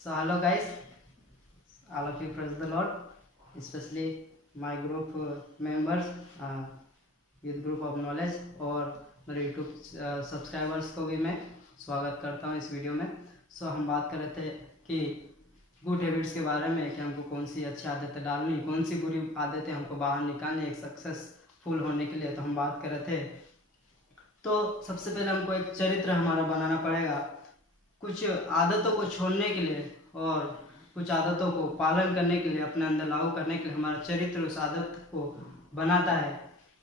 So hello guys, all of you praise the Lord, especially my group members, youth group of knowledge और मेरे YouTube subscribers को भी मैं स्वागत करता हूँ इस वीडियो में। सो हम बात कर रहे थे कि गुड हैबिट्स के बारे में कि हमको कौन सी अच्छी आदतें डालनी, कौन सी बुरी आदतें हमको बाहर निकालनी एक सक्सेसफुल होने के लिए। तो हम बात कर रहे थे, तो सबसे पहले हमको एक चरित्र हमारा बनाना पड़ेगा कुछ आदतों को छोड़ने के लिए और कुछ आदतों को पालन करने के लिए, अपने अंदर लागू करने के लिए हमारा चरित्र उस आदत को बनाता है।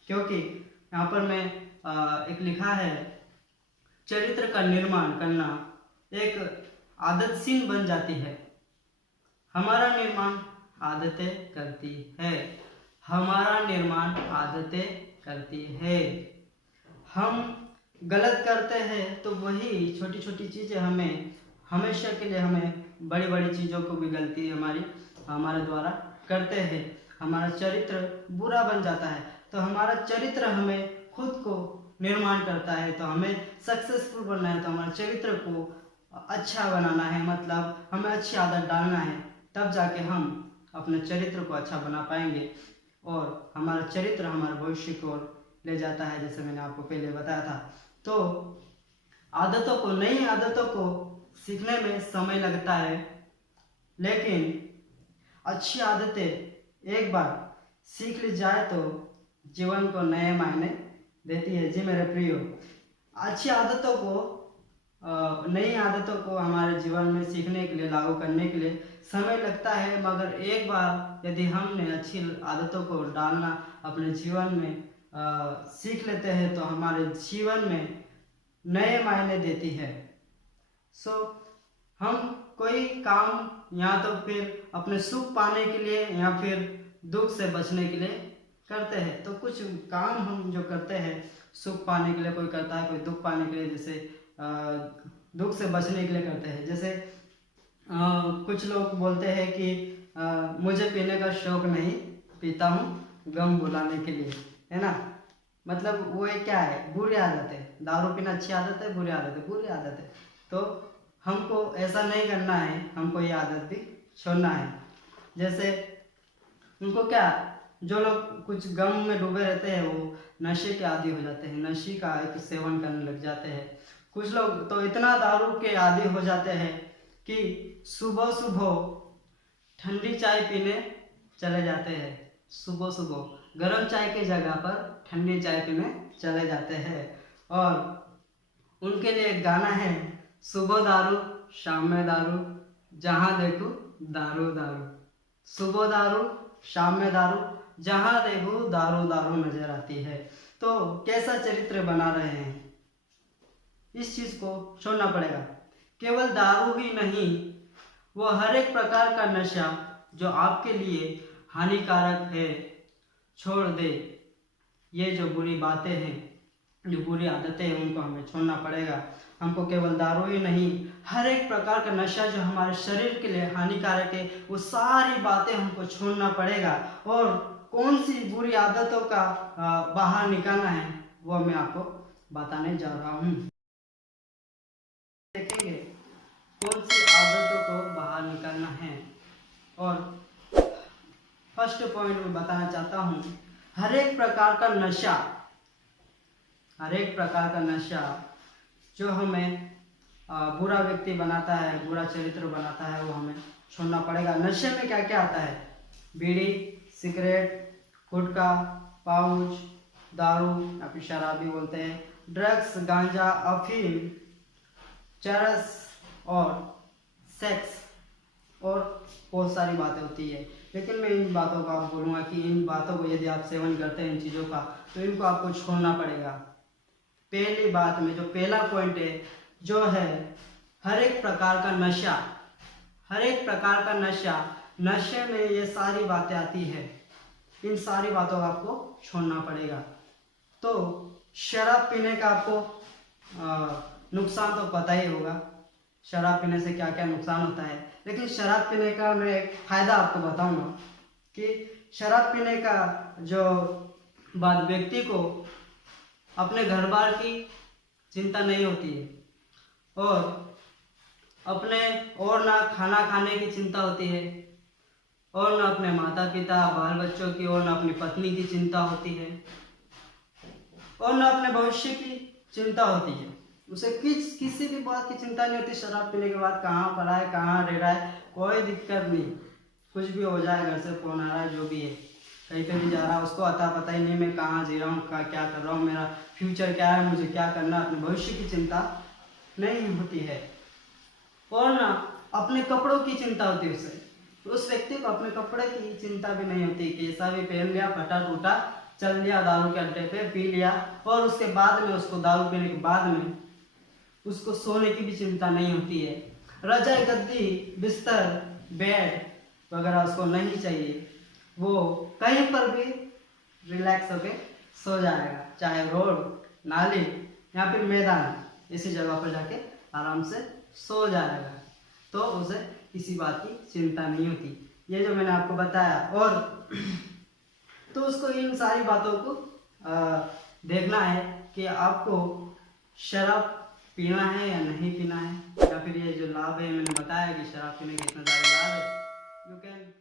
क्योंकि यहाँ पर मैं एक लिखा है, चरित्र का निर्माण करना एक आदतशील बन जाती है। हमारा निर्माण आदतें करती है, हमारा निर्माण आदतें करती है। हम गलत करते हैं तो वही छोटी छोटी चीज़ें हमें हमेशा के लिए हमें बड़ी बड़ी चीज़ों को भी गलती हमारे द्वारा करते हैं। हमारा चरित्र बुरा बन जाता है, तो हमारा चरित्र हमें खुद को निर्माण करता है। तो हमें सक्सेसफुल बनना है तो हमारे चरित्र को अच्छा बनाना है, मतलब हमें अच्छी आदत डालना है, तब जाके हम अपने चरित्र को अच्छा बना पाएंगे और हमारा चरित्र हमारे भविष्य की ओर ले जाता है, जैसे मैंने आपको पहले बताया था। तो आदतों को, नई आदतों को सीखने में समय लगता है, लेकिन अच्छी आदतें एक बार सीख ली जाए तो जीवन को नए मायने देती है। जी मेरे प्रियो, अच्छी आदतों को, नई आदतों को हमारे जीवन में सीखने के लिए, लागू करने के लिए समय लगता है, मगर एक बार यदि हमने अच्छी आदतों को डालना अपने जीवन में सीख लेते हैं तो हमारे जीवन में नए मायने देती है। सो हम कोई काम या तो फिर अपने सुख पाने के लिए या फिर दुख से बचने के लिए करते हैं। तो कुछ काम हम जो करते हैं सुख पाने के लिए कोई करता है, कोई दुख पाने के लिए, जैसे दुख से बचने के लिए करते हैं। जैसे कुछ लोग बोलते हैं कि मुझे पीने का शौक नहीं, पीता हूँ गम भुलाने के लिए, है ना। मतलब वो एक क्या है, बुरी आदत है। दारू पीना अच्छी आदत है, बुरी आदत है? बुरी आदत है। तो हमको ऐसा नहीं करना है, हमको ये आदत भी छोड़ना है। जैसे उनको क्या, जो लोग कुछ गम में डूबे रहते हैं वो नशे के आदी हो जाते हैं, नशे का एक सेवन करने लग जाते हैं। कुछ लोग तो इतना दारू के आदी हो जाते हैं कि सुबह सुबह ठंडी चाय पीने चले जाते हैं। सुबह सुबह गर्म चाय की जगह पर ठंडी चाय पीने चले जाते हैं। और उनके लिए एक गाना है, सुबह दारू शाम में दारू, जहाँ देखो दारू दारू। सुबह दारू शाम में दारू, जहाँ देखो दारू दारू नजर आती है। तो कैसा चरित्र बना रहे हैं, इस चीज को छोड़ना पड़ेगा। केवल दारू ही नहीं, वो हर एक प्रकार का नशा जो आपके लिए हानिकारक है छोड़ दे। ये जो बुरी बातें हैं, जो बुरी आदतें हैं, उनको हमें छोड़ना पड़ेगा। हमको केवल दारू ही नहीं, हर एक प्रकार का नशा जो हमारे शरीर के लिए हानिकारक है, वो सारी बातें हमको छोड़ना पड़ेगा। और कौन सी बुरी आदतों का बाहर निकालना है वो मैं आपको बताने जा रहा हूँ। देखेंगे कौन सी आदतों को बाहर निकालना है। और फर्स्ट पॉइंट में बताना चाहता हूँ, हर एक प्रकार का नशा, हर एक प्रकार का नशा जो हमें बुरा व्यक्ति बनाता है, बुरा चरित्र बनाता है, वो हमें छोड़ना पड़ेगा। नशे में क्या क्या आता है, बीड़ी, सिगरेट, गुटखा, पाउच, दारू या फिर शराब भी बोलते हैं, ड्रग्स, गांजा, अफीम, चरस और सेक्स और बहुत सारी बातें होती है। लेकिन मैं इन बातों को आप बोलूँगा कि इन बातों को यदि आप सेवन करते हैं इन चीज़ों का, तो इनको आपको छोड़ना पड़ेगा। पहली बात में जो पहला पॉइंट है, जो है हर एक प्रकार का नशा, हर एक प्रकार का नशा, नशे में ये सारी बातें आती है, इन सारी बातों का आपको छोड़ना पड़ेगा। तो शराब पीने का आपको नुकसान तो पता ही होगा, शराब पीने से क्या क्या नुकसान होता है। लेकिन शराब पीने का मैं एक फायदा आपको बताऊंगा कि शराब पीने का जो बाद व्यक्ति को अपने घर बार की चिंता नहीं होती है और अपने और ना खाना खाने की चिंता होती है, और ना अपने माता पिता बाल बच्चों की, और ना अपनी पत्नी की चिंता होती है, और ना अपने भविष्य की चिंता होती है। उसे किसी भी बात की चिंता नहीं होती। शराब पीने के बाद कहाँ पड़ा है, कहाँ रह रहा है, कोई दिक्कत नहीं। कुछ भी हो जाए, घर से फोन आ रहा है, जो भी है, कहीं पे भी जा रहा है, उसको अता पता ही नहीं मैं कहाँ जी रहा हूँ, क्या कर रहा हूँ, मेरा फ्यूचर क्या है, मुझे क्या करना, अपने भविष्य की चिंता नहीं होती है। और ना अपने कपड़ों की चिंता होती है उसे। उस व्यक्ति को अपने कपड़े की चिंता भी नहीं होती, कैसा भी पहन लिया, फटा टूटा चल दिया दारू के अड्डे पे, पी लिया, और उसके बाद में उसको दारू पीने के बाद में उसको सोने की भी चिंता नहीं होती है। रजाई, गद्दी, बिस्तर, बेड वगैरह उसको नहीं चाहिए। वो कहीं पर भी रिलैक्स होके सो जाएगा, चाहे रोड, नाली या फिर मैदान, इसी जगह पर जाके आराम से सो जाएगा। तो उसे किसी बात की चिंता नहीं होती। ये जो मैंने आपको बताया, और तो उसको इन सारी बातों को देखना है कि आपको शराब पीना है या नहीं पीना है, या फिर ये जो लाभ है मैंने बताया कि शराब पीने के इतने सारे लाभ है। You can